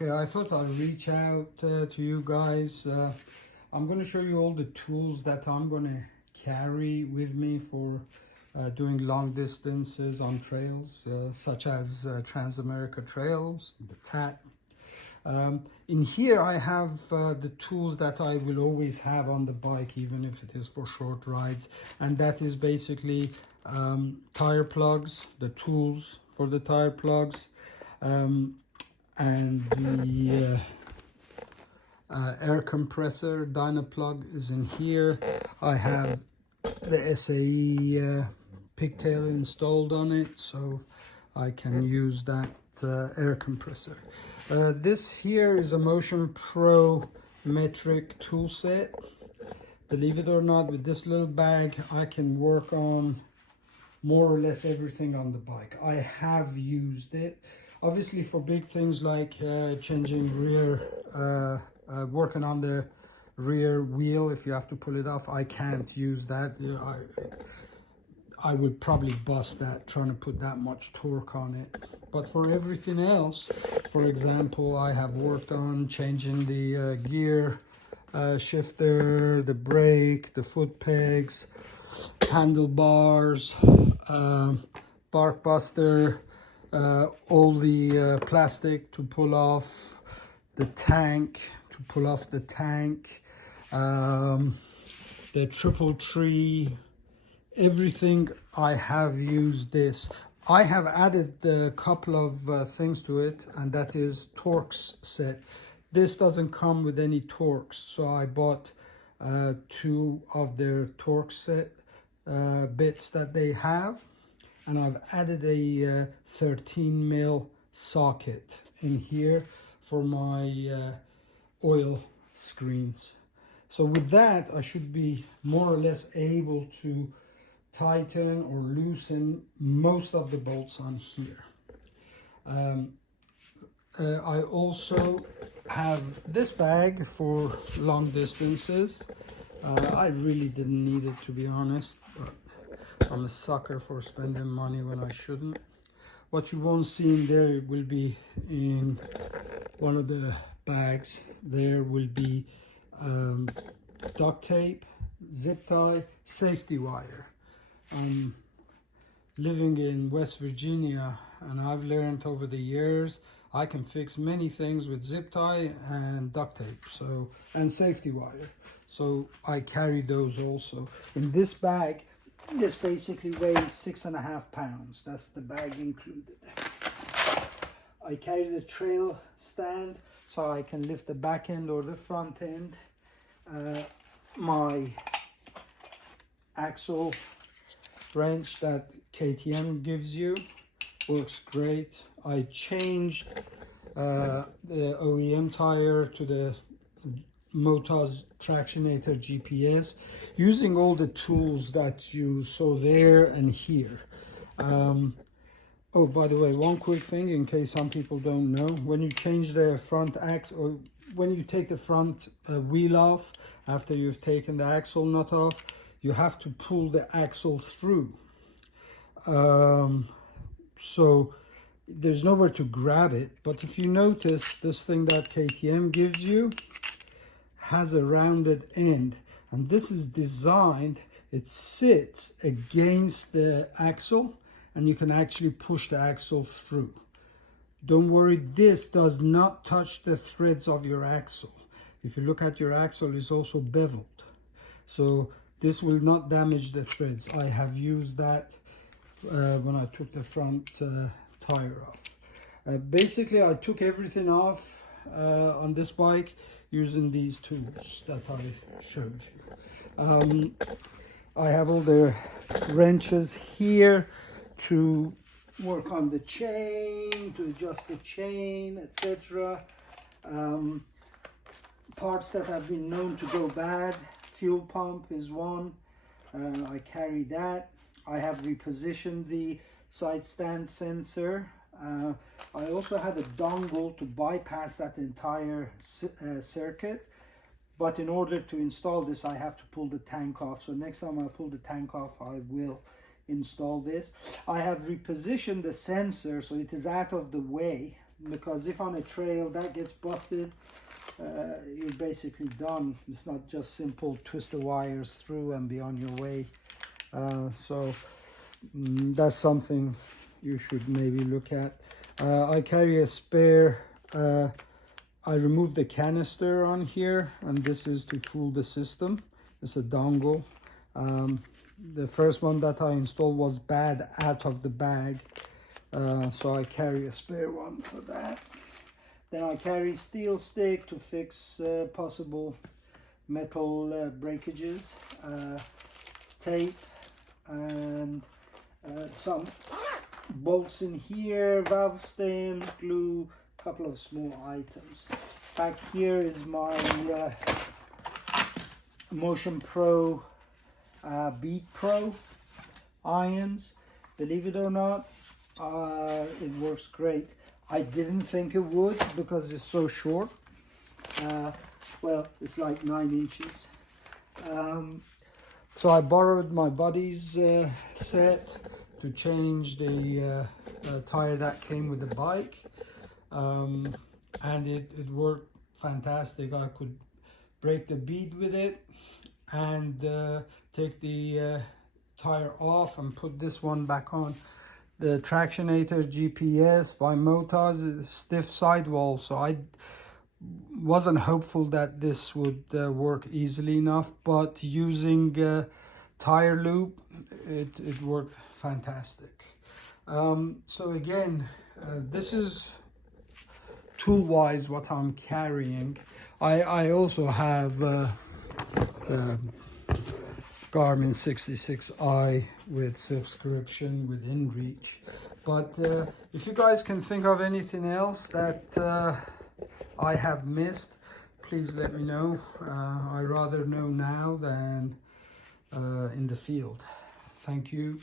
Okay, I thought I'd reach out to you guys. I'm going to show you all the tools that I'm going to carry with me for doing long distances on trails, such as Transamerica Trails, the TAT. In here I have the tools that I will always have on the bike, even if it is for short rides, and that is basically tire plugs, the tools for the tire plugs, and the air compressor Dynaplug is in here. I have the SAE pigtail installed on it, so I can use that air compressor. This here is a Motion Pro metric tool set. Believe it or not, with this little bag I can work on more or less everything on the bike. I have used it obviously for big things like changing rear, working on the rear wheel. If you have to pull it off, I can't use that. I would probably bust that trying to put that much torque on it. But for everything else, for example, I have worked on changing the gear shifter, the brake, the foot pegs, handlebars, bark buster, all the plastic to pull off the tank, the triple tree, everything. I have used this. I have added a couple of things to it, and that is Torx set. This doesn't come with any Torx, so I bought two of their Torx set bits that they have, and I've added a 13 mil socket in here for my oil screens. So with that, I should be more or less able to tighten or loosen most of the bolts on here. I also have this bag for long distances. I really didn't need it, to be honest, but I'm a sucker for spending money when I shouldn't. What you won't see in there will be in one of the bags. There will be duct tape, zip tie, safety wire. Living in West Virginia, and I've learned over the years I can fix many things with zip tie and duct tape, so, and safety wire. So I carry those also. In this bag, this basically weighs 6.5 pounds. That's the bag included. I carry the trail stand so I can lift the back end or the front end. My axle wrench that KTM gives you works great. I changed the OEM tire to the Motoz Tractionator GPS using all the tools that you saw there and here. Oh, by the way, one quick thing in case some people don't know: when you change the front axle, or when you take the front wheel off after you've taken the axle nut off, you have to pull the axle through. So there's nowhere to grab it, but if you notice, this thing that KTM gives you has a rounded end, and this is designed, it sits against the axle and you can actually push the axle through. Don't worry, this does not touch the threads of your axle. If you look at your axle, it's also beveled, so this will not damage the threads. I have used that when I took the front tire off. Basically, I took everything off on this bike using these tools that I showed you. I have all the wrenches here to work on the chain, to adjust the chain, etc. Parts that have been known to go bad. Fuel pump is one. I carry that. I have repositioned the side stand sensor. I also had a dongle to bypass that entire circuit, but in order to install this I have to pull the tank off. So next time I pull the tank off, I will install this. I have repositioned the sensor so it is out of the way because if on a trail that gets busted, you're basically done. It's not just simple twist the wires through and be on your way. That's something you should maybe look at. I carry a spare. I removed the canister on here, and this is to fool the system. It's a dongle. The first one that I installed was bad out of the bag, so I carry a spare one for that. Then I carry steel stick to fix possible metal breakages, tape, and some bolts in here, valve stem, glue, couple of small items. Back here is my Motion Pro Beat Pro irons. Believe it or not, it works great. I didn't think it would because it's so short. Well, it's like 9 inches. So I borrowed my buddy's set to change the tire that came with the bike, and it worked fantastic. I could break the bead with it and take the tire off and put this one back on. The Tractionator GPS by Motas is a stiff sidewall, so I wasn't hopeful that this would work easily enough, but using tire loop, it worked fantastic. So again, this is tool-wise what I'm carrying. I also have the Garmin 66i with subscription with InReach. But if you guys can think of anything else that I have missed, please let me know. I'd rather know now than in the field. Thank you.